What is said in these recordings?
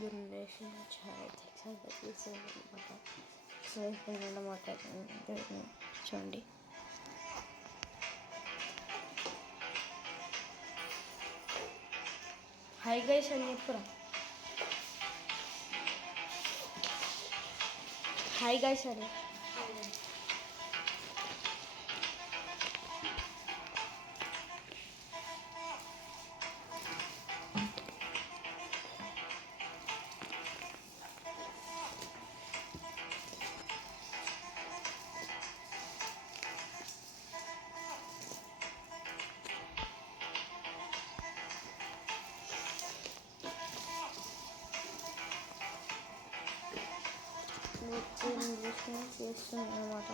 జనరేషన్ చాలా ఎక్సైట్ చేసేదన్నమాట. సో ఇప్పుడు అన్నమాట చూడండి. హాయ్ గైస్ అని చెప్పురా. హాయ్ గైస్ అని. చేస్తున్నాను అన్నమాట.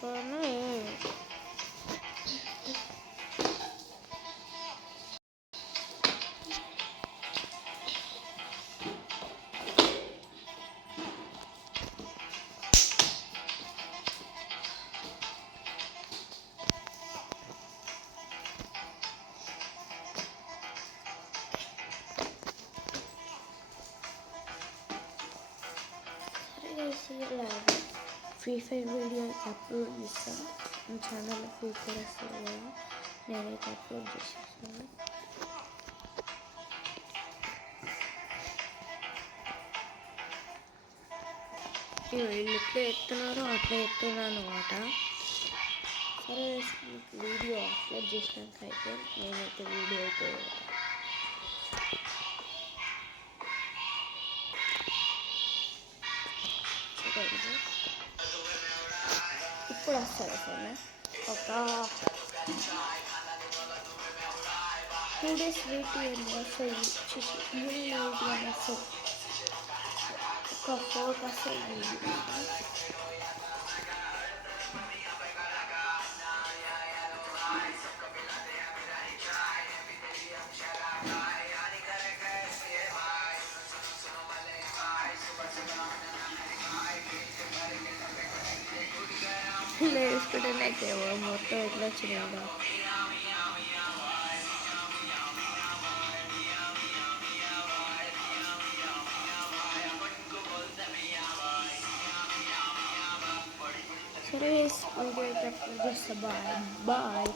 కానీ ఫ్రీ ఫైర్ వీడియో అప్లోడ్ చేస్తాను. నా ఛానల్లో ఫ్రీ ఫైర్ వస్తుంది కదా, నేనైతే అప్లోడ్ చేసేస్తాను. వీళ్ళు ఎట్లా ఎత్తున్నారో అట్లా ఎత్తున్నాను అనమాట. సరే వీడియో అప్లోడ్ చేసినాక అయితే నేనైతే వీడియో అయితే ఇప్పుడు వస్తుంది సార్. ఒక 2 days వెయిట్ చేయండి, వస్తుంది. వస్తుంది ఒక 4 వస్తుంది. ఇలా వేసుకుంటే నాకు మొత్తం ఎట్లా వచ్చినాయి. సరే వీడియో అయితే అప్లోడ్ చేస్తా. Bye bye.